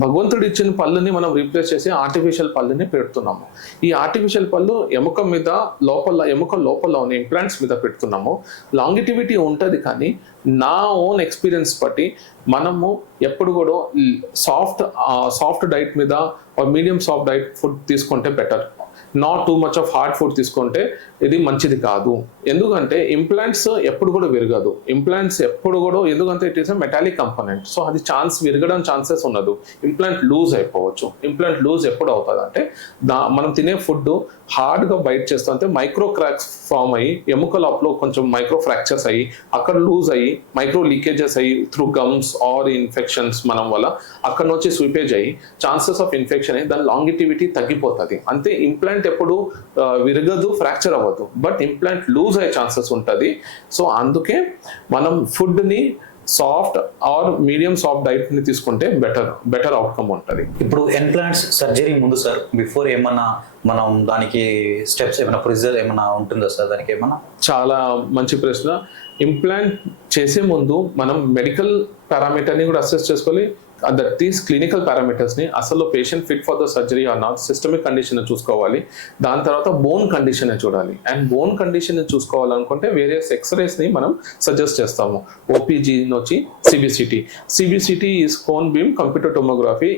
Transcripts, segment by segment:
భగవంతుడు ఇచ్చిన పళ్ళుని మనం రీప్లేస్ చేసి ఆర్టిఫిషియల్ పళ్ళుని పెడుతున్నాము. ఈ ఆర్టిఫిషియల్ పళ్ళు ఎముక మీద ఎముక లోపల ఉన్న ఇంప్లాంట్స్ మీద పెడుతున్నాము. లాంగిటివిటీ ఉంటుంది, కానీ నా ఓన్ ఎక్స్పీరియన్స్ బట్టి మనము ఎప్పుడు కూడా సాఫ్ట్ డైట్ మీద మీడియం సాఫ్ట్ డైట్ ఫుడ్ తీసుకుంటే better. Not too much of hard food తీసుకుంటే ఇది మంచిది కాదు. ఎందుకంటే ఇంప్లాంట్స్ ఎప్పుడు కూడా విరగదు. ఇంప్లాంట్స్ ఎప్పుడు కూడా, ఎందుకంటే it is a metallic component. So అది విరగడం ఛాన్సెస్ ఉండదు. ఇంప్లాంట్ లూజ్ అయిపోవచ్చు. ఇంప్లాంట్ లూజ్ ఎప్పుడు అవుతుంది అంటే మనం తినే ఫుడ్ హార్డ్గా బైట్ చేస్తుంటే మైక్రో క్రాక్స్ ఫామ్ అయ్యి ఎముక లోపల కొంచెం మైక్రో ఫ్రాక్చర్స్ అయ్యి అక్కడ లూజ్ అయ్యి మైక్రో లీకేజెస్ అయ్యి త్రూ గమ్స్ ఆర్ ఇన్ఫెక్షన్స్ మనం వల్ల అక్కడ నుంచి స్వీపేజ్ అయ్యి ఛాన్సెస్ ఆఫ్ ఇన్ఫెక్షన్ అయ్యి దాని లాంగిటివిటీ తగ్గిపోతుంది. అంతే, ఇంప్లాంట్ ఎప్పుడు విరగదు, ఫ్రాక్చర్ అవ్వదు, బట్ ఇంప్లాంట్ లూజ్ అయ్యే ఛాన్సెస్ ఉంటుంది. సో అందుకే మనం ఫుడ్ని soft are medium soft diet ని తీసుకుంటే బెటర్ అవుట్కమ్ ఉంటుంది. ఇప్పుడు ఇంప్లాంట్స్ సర్జరీ ముందు సార్ బిఫోర్ ఏమన్నా మనం దానికి స్టెప్స్ ఏమైనా ప్రొసీజర్ ఏమైనా ఉంటుందా సార్? దానికి ఏమన్నా? చాలా మంచి ప్రశ్న. ఇంప్లాంట్ చేసే ముందు మనం మెడికల్ పారామీటర్ని కూడా అసెస్ చేసుకోవాలి. దట్ ఈస్ క్లినికల్ పారామీటర్స్ని, అసలు patient fit for the surgery or not, systemic condition చూసుకోవాలి. దాని తర్వాత బోన్ కండిషన్ చూడాలి. అండ్ బోన్ కండిషన్ చూసుకోవాలనుకుంటే వేరియస్ ఎక్స్రేస్ని మనం సజెస్ట్ చేస్తాము. ఓపీజీ వచ్చి CBCT is cone beam computer tomography.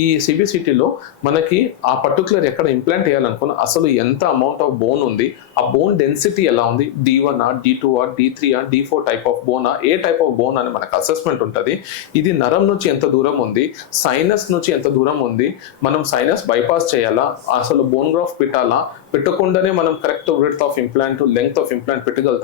ఈ సిబిసిటీలో మనకి ఆ పర్టికులర్ ఎక్కడ ఇంప్లాంట్ వేయాలనుకున్న అసలు ఎంత అమౌంట్ ఆఫ్ బోన్ ఉంది, ఆ బోన్ డెన్సిటీ ఎలా ఉంది, D1 D2 D3 D4 type of బోనా, ఏ టైప్ ఆఫ్ బోన్ అని మనకు అసెస్మెంట్ ఉంటుంది. ఇది నరం నుంచి ఎంత దూరం ఉంది, సైనస్ నుంచి ఎంత దూరం ఉంది, మనం సైనస్ బైపాస్ చేయాలా, అసలు బోన్ గ్రాఫ్ పెట్టాలా, పెట్టకుండానే మనం correct width of implant, length of implant పెట్టగలుగుతాం.